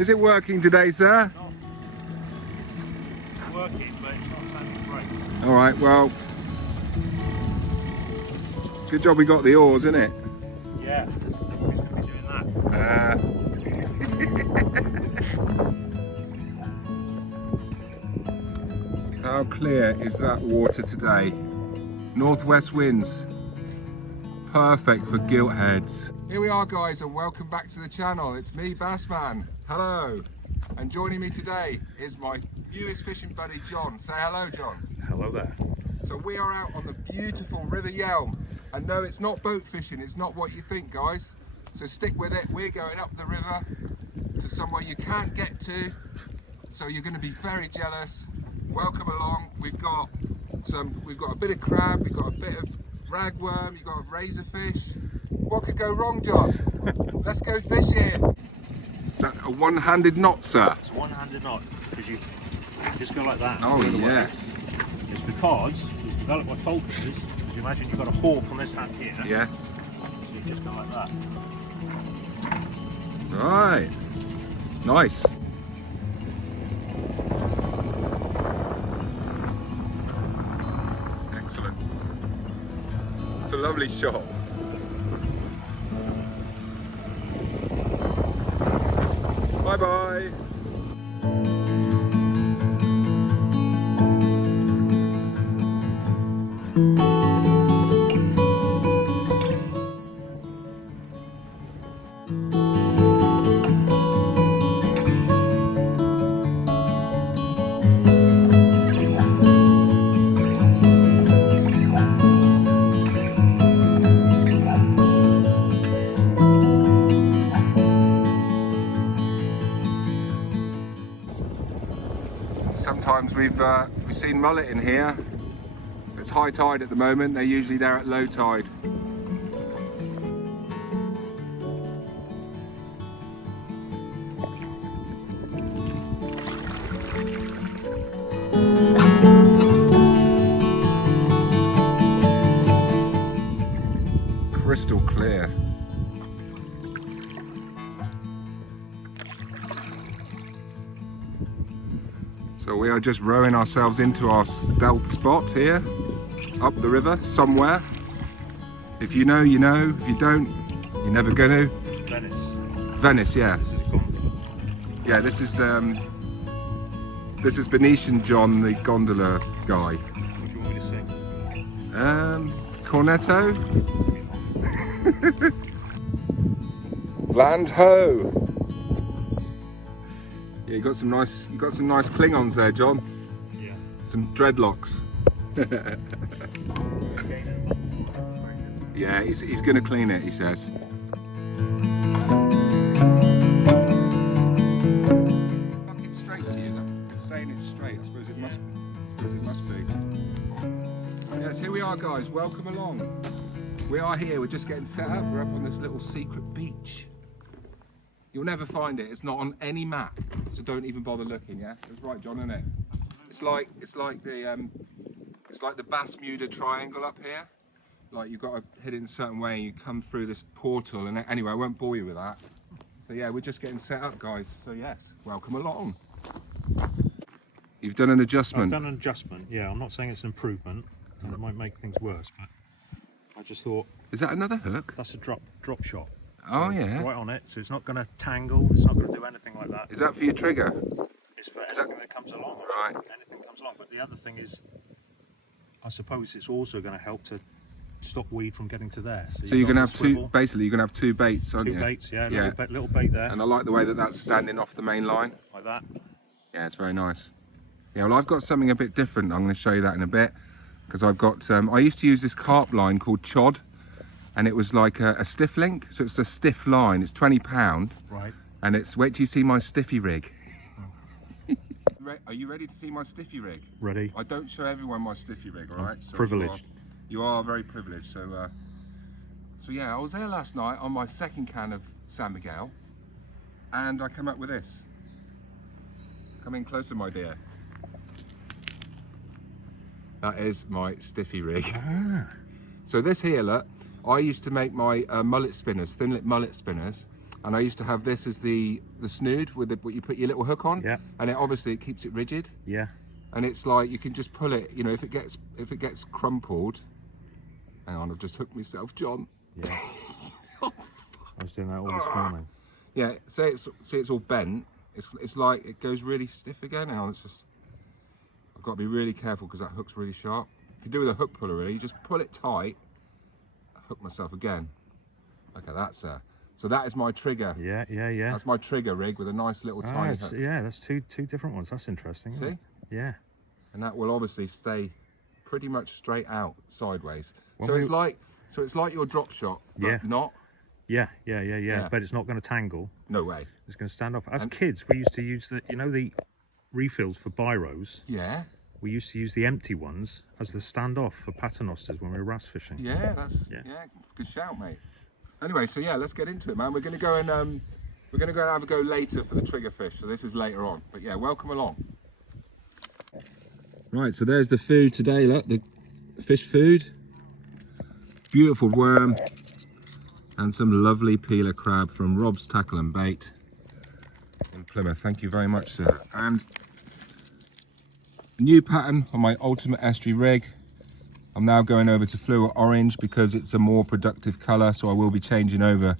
Is it working today, sir? No. It's working, but it's not sounding great. All right, well, good job we got the oars, isn't it? Yeah, who's going to be doing that? How clear is that water today? Northwest winds, perfect for gilt heads. Here we are, guys, and welcome back to the channel. It's me, Bassman. Hello. And joining me today is my newest fishing buddy, John. Say hello, John. Hello there. So we are out on the beautiful River Yealm. And no, it's not boat fishing. It's not what you think, guys. So stick with it. We're going up the river to somewhere you can't get to. So you're going to be very jealous. Welcome along. We've got a bit of crab, we've got a bit of ragworm, you've got a razorfish. What could go wrong, John? Let's go fishing. Is that a one-handed knot, sir? It's a one-handed knot because you just go like that. Oh yes. It's because you've developed what focus is. Because you imagine you've got a hawk on this hand here. Yeah. So you just go like that. Right. Nice. Excellent. It's a lovely shot. Bye bye. Sometimes we've seen mullet in here. It's high tide at the moment. They're usually there at low tide. Crystal clear. So we are just rowing ourselves into our stealth spot here, up the river somewhere. If you know, you know. If you don't, you're never gonna. Venice. Venice, yeah. This is gondola. Yeah, this is Birdman Jon, the gondola guy. What do you want me to sing? Cornetto. Land ho. Yeah, you got some nice Klingons there, John. Yeah. Some dreadlocks. Yeah, he's gonna clean it, he says. Fucking straight to you, it's saying it's straight. I suppose it must be. Yes, here we are, guys. Welcome along. We are here. We're just getting set up. We're up on this little secret beach. You'll never find it. It's not on any map, so don't even bother looking. Yeah, it's right, John, isn't it? It's like the BASSMAN'S triangle up here. Like you've got to hit it in a certain way. You come through this portal, and anyway, I won't bore you with that. So yeah, we're just getting set up, guys. So yes, welcome along. You've done an adjustment. I've done an adjustment. Yeah, I'm not saying it's an improvement, and it might make things worse, but I just thought. Is that another hook? That's a drop shot. So oh yeah. Right on it, so it's not going to tangle, it's not going to do anything like that. Is that for your trigger? It's for anything that comes along. Right. Anything comes along, but the other thing is, I suppose it's also going to help to stop weed from getting to there. So you're going to have two, basically you're going to have two baits, aren't you? Two baits, yeah, little bait there. And I like the way that that's standing off the main line. Like that. Yeah, it's very nice. Yeah, well I've got something a bit different. I'm going to show you that in a bit. Because I've got, I used to use this carp line called Chod. And it was like a stiff link, so it's a stiff line. It's £20, right? And it's wait till you see my stiffy rig. Oh. Are you ready to see my stiffy rig? Ready. I don't show everyone my stiffy rig, all right? So privileged. You are very privileged. So yeah, I was there last night on my second can of San Miguel, and I come up with this. Come in closer, my dear. That is my stiffy rig. So this here, look. I used to make my mullet spinners, thin lip mullet spinners, And I used to have this as the snood with what you put your little hook on. Yeah. And it keeps it rigid. Yeah. And it's like you can just pull it, you know, if it gets crumpled. Hang on, I've just hooked myself, John. Yeah. I was doing that all this morning. Yeah, say it's all bent. It's like it goes really stiff again. Hang on, I've got to be really careful because that hook's really sharp. You can do with a hook puller really. You just pull it tight. Hook myself again. Okay, so that is my trigger. Yeah. That's my trigger rig with a nice little tiny hook. Yeah, that's two different ones. That's interesting. See? Yeah. And that will obviously stay pretty much straight out sideways. So it's like your drop shot, but not. Yeah. But it's not going to tangle. No way. It's going to stand off. As kids, we used to use the refills for biros. Yeah. We used to use the empty ones as the standoff for paternosters when we were wrasse fishing. Yeah, good shout, mate. Anyway, so yeah, let's get into it, man. We're going to go and have a go later for the trigger fish. So this is later on. But yeah, welcome along. Right, so there's the food today. Look, the fish food. Beautiful worm and some lovely peeler crab from Rob's Tackle and Bait in Plymouth. Thank you very much, sir. And a new pattern on my ultimate estuary rig. I'm now going over to fluor orange because it's a more productive colour, so I will be changing over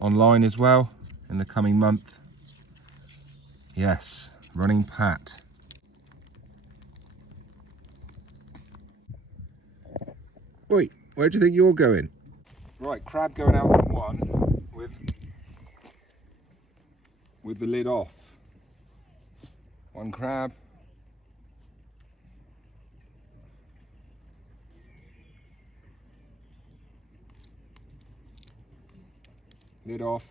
online as well in the coming month. Yes, running Pat. Oi, where do you think you're going? Right, crab going out on one with the lid off. One crab. Lid off.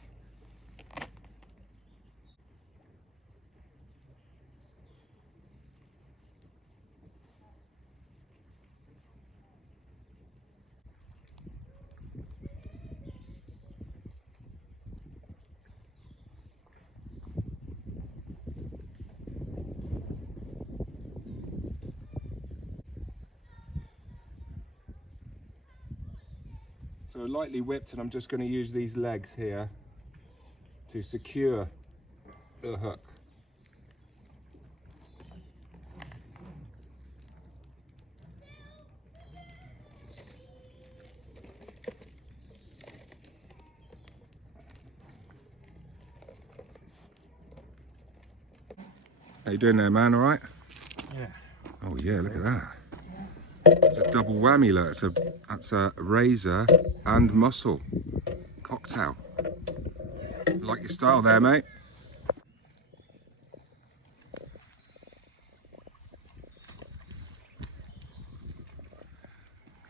So lightly whipped, and I'm just going to use these legs here to secure the hook. How you doing there, man? All right? Yeah. Oh yeah, look at that. It's a double whammy, look. That's a razor and mussel cocktail. Like your style there, mate.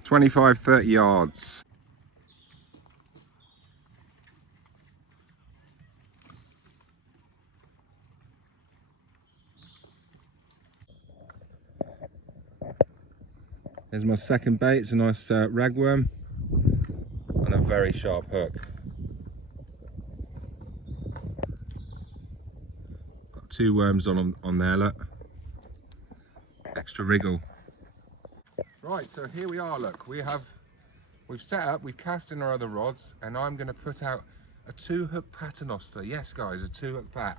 "25, 30 yards. There's my second bait. It's a nice ragworm and a very sharp hook. Got two worms on there, look. Extra wriggle. Right, so here we are, look. We've set up, we've cast in our other rods, and I'm going to put out a 2-hook paternoster. Yes, guys, a 2-hook pat.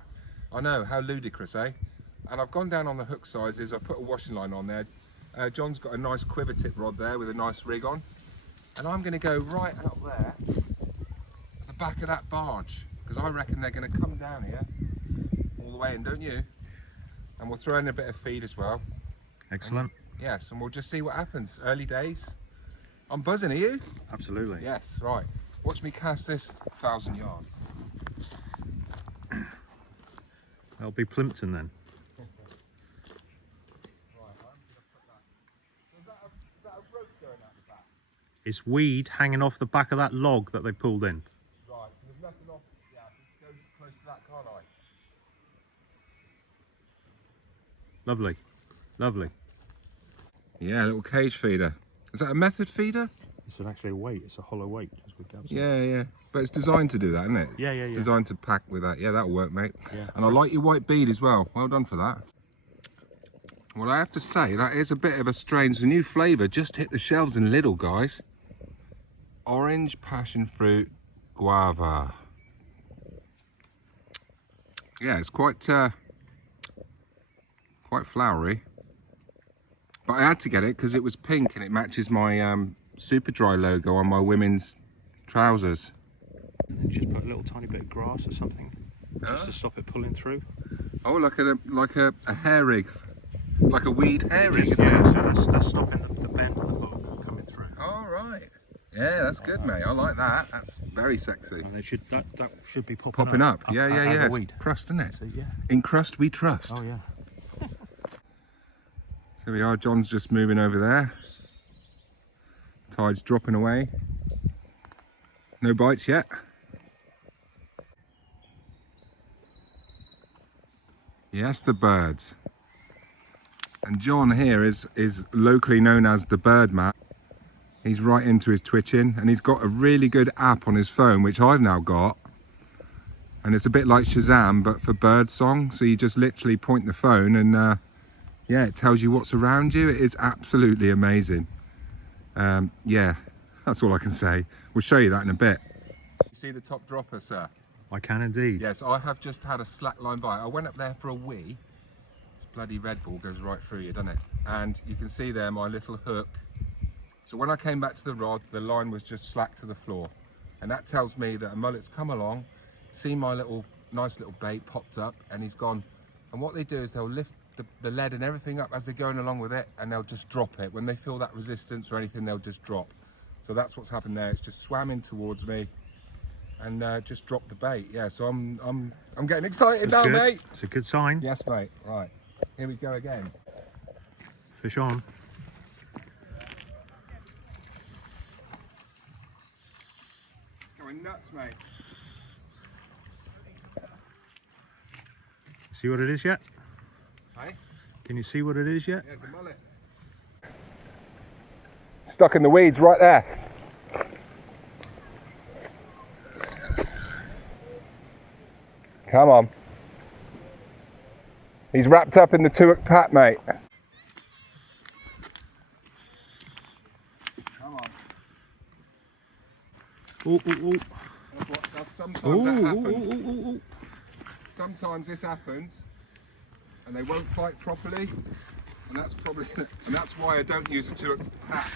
I know, how ludicrous, eh? And I've gone down on the hook sizes. I've put a washing line on there. John's got a nice quiver tip rod there with a nice rig on. And I'm going to go right out there at the back of that barge, because I reckon they're going to come down here all the way in, don't you? And we'll throw in a bit of feed as well. Excellent. Yes, and we'll just see what happens. Early days. I'm buzzing, are you? Absolutely. Yes, right. Watch me cast this 1,000 yards. That'll be Plimpton then. It's weed hanging off the back of that log that they pulled in. Right, so there's nothing off. Yeah, I can go close to that, can't I? Lovely, lovely. Yeah, a little cage feeder. Is that a method feeder? It's actually a weight. It's a hollow weight. As we go. Yeah. But it's designed to do that, isn't it? Yeah. It's designed to pack with that. Yeah, that'll work, mate. Yeah. And I like your white bead as well. Well done for that. Well, I have to say, that is a bit of a strange new flavour. Just hit the shelves in Lidl, guys. Orange passion fruit guava. Yeah, it's quite flowery. But I had to get it because it was pink and it matches my Super Dry logo on my women's trousers. And just put a little tiny bit of grass or something, just to stop it pulling through. Oh, like a hair rig, like a weed hair rig. Yeah, so that's stopping the bend of the hook coming through. All right. Yeah, that's good, mate. I like that. That's very sexy. And that should be Popping up. Yeah. Out It's weed. crust, isn't it? So, yeah. In crust we trust. Oh yeah. Here we are. John's just moving over there. Tide's dropping away. No bites yet. Yes, the birds. And John here is locally known as the Birdman. He's right into his twitching, and he's got a really good app on his phone, which I've now got. And it's a bit like Shazam, but for bird song. So you just literally point the phone and yeah, it tells you what's around you. It is absolutely amazing. Yeah, that's all I can say. We'll show you that in a bit. You see the top dropper, sir? I can indeed. Yes, I have just had a slackline bite. I went up there for a wee. This bloody Red Bull goes right through you, doesn't it? And you can see there my little hook. So when I came back to the rod, the line was just slack to the floor. And that tells me that a mullet's come along, seen my nice little bait popped up, and he's gone. And what they do is they'll lift the lead and everything up as they're going along with it, and they'll just drop it. When they feel that resistance or anything, they'll just drop. So that's what's happened there. It's just swam in towards me and just dropped the bait. Yeah, so I'm getting excited now, mate. It's a good sign. Yes, mate. Right, here we go again. Fish on. Going nuts, mate. See what it is yet? Hey? Can you see what it is yet? Yeah, it's a mullet. Stuck in the weeds right there. Come on. He's wrapped up in the 2-hook pat, mate. Come on. Oh, oh, oh. Sometimes that happens. Sometimes this happens and they won't fight properly, and that's why I don't use a 2-hook pat.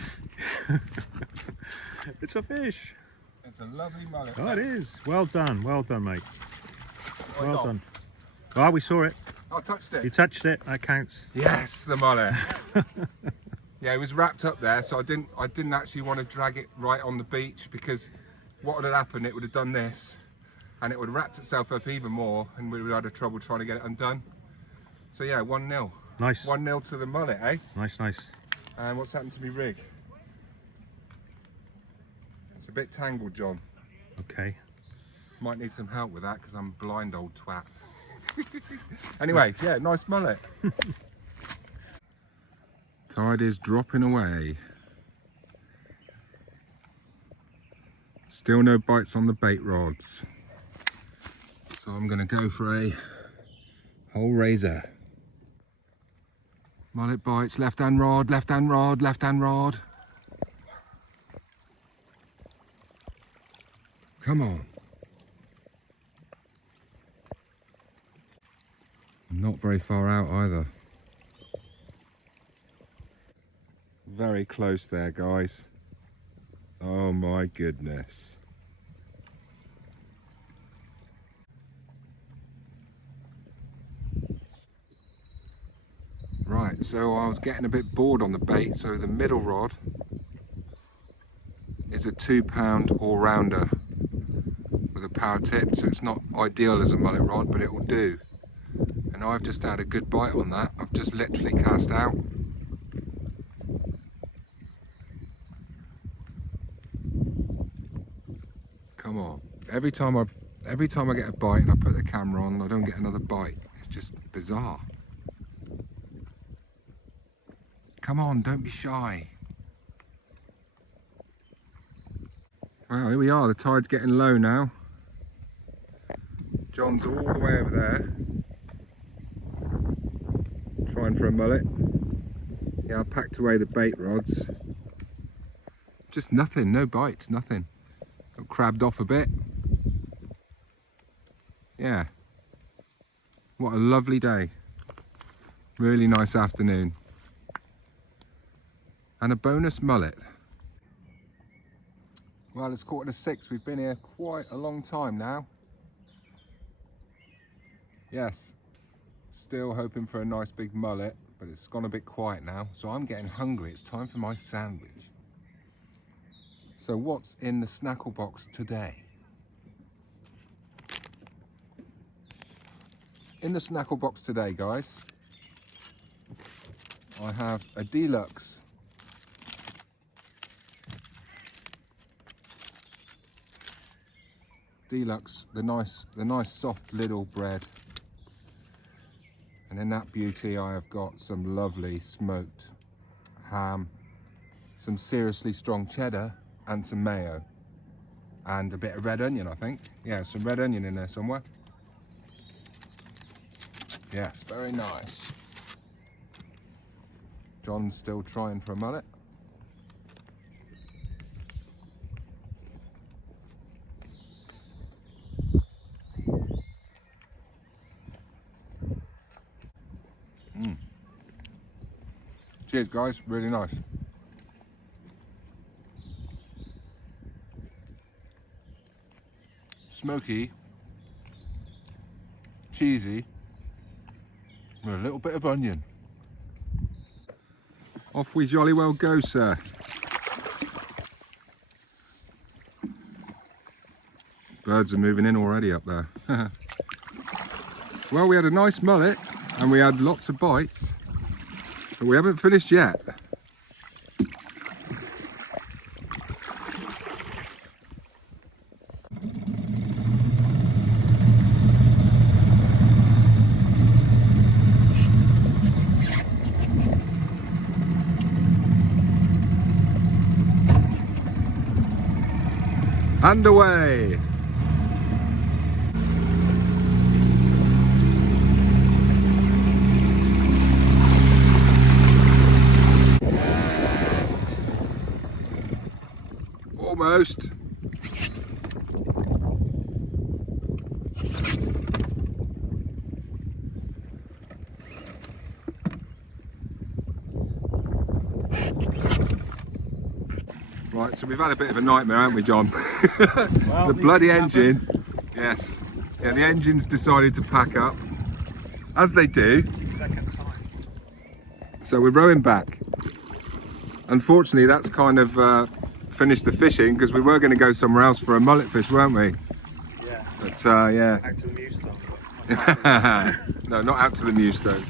It's a fish. It's a lovely mullet. Oh, it is. Well done, mate. Well Well done. Ah, we saw it. I touched it. You touched it. That counts. Yes, the mullet. Yeah, it was wrapped up there, so I didn't actually want to drag it right on the beach, because what would have happened, it would have done this and it would have wrapped itself up even more, and we would have had trouble trying to get it undone. So yeah, 1-0. Nice. 1-0 to the mullet, eh? Nice, nice. And what's happened to me rig? It's a bit tangled, John. Okay. Might need some help with that because I'm a blind old twat. Anyway, yeah, nice mullet. Tide is dropping away. Still no bites on the bait rods. So I'm going to go for a whole razor. Mullet bites, left hand rod, left hand rod, left hand rod. Come on. Not very far out either. Very close there, guys. Oh my goodness. Right, so I was getting a bit bored on the bait, so the middle rod is a 2-pound all-rounder with a power tip, so it's not ideal as a mullet rod, but it will do. And I've just had a good bite on that. I've just literally cast out. Come on. Every time I get a bite and I put the camera on, I don't get another bite. It's just bizarre. Come on, don't be shy. Well, here we are. The tide's getting low now. John's all the way over there, trying for a mullet. Yeah, I packed away the bait rods. Just nothing, no bites, nothing. Got crabbed off a bit. Yeah, What a lovely day. Really nice afternoon. And a bonus mullet. Well, it's 6:15. We've been here quite a long time now. Yes, still hoping for a nice big mullet, but it's gone a bit quiet now. So I'm getting hungry. It's time for my sandwich. So what's in the snackle box today? In the snackle box today, guys, I have a deluxe the nice soft little bread, and in that beauty I have got some lovely smoked ham, some seriously strong cheddar, and some mayo, and a bit of red onion, I think. Yeah, some red onion in there somewhere. Yes, very nice. John's still trying for a mullet. Cheers guys, really nice. Smoky, cheesy, with a little bit of onion. Off we jolly well go, sir. Birds are moving in already up there. Well, we had a nice mullet and we had lots of bites, but we haven't finished yet. Underway. Almost. Right, so we've had a bit of a nightmare, haven't we, John? Well, the bloody engine. Yes. Yeah, the engine's decided to pack up, as they do. Second time. So we're rowing back. Unfortunately, that's kind of finished the fishing, because we were going to go somewhere else for a mullet fish, weren't we? Yeah. But yeah. Out to the Mewstone. No, not out to the Mewstone.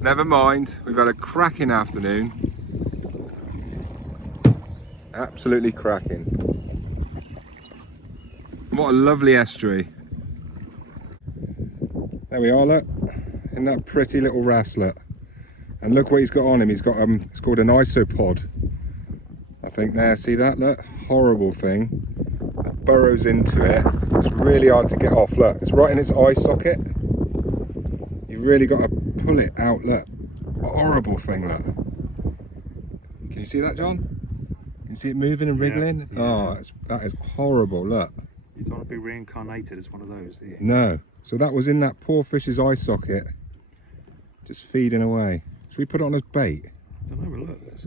Never mind. We've had a cracking afternoon. Absolutely cracking. What a lovely estuary. There we are, look, in that pretty little wrastler. And look what he's got on him. He's got it's called an isopod, I think. There, see that? Look, horrible thing. It burrows into it. It's really hard to get off. Look, it's right in its eye socket. You've really got to pull it out. Look, horrible thing. Look. Can you see that, John? You see it moving and wriggling? Yeah. Oh, that is horrible. Look. You don't want to be reincarnated as one of those, do you? No. So that was in that poor fish's eye socket, just feeding away. Should we put it on as bait? I don't know, but look, let's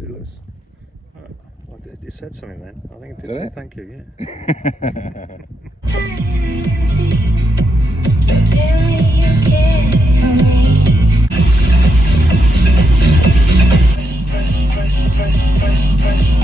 well, it said something then. I think it did Did say it? thank you, yeah. So tell me you care for me. Fresh, fresh, fresh, fresh, fresh.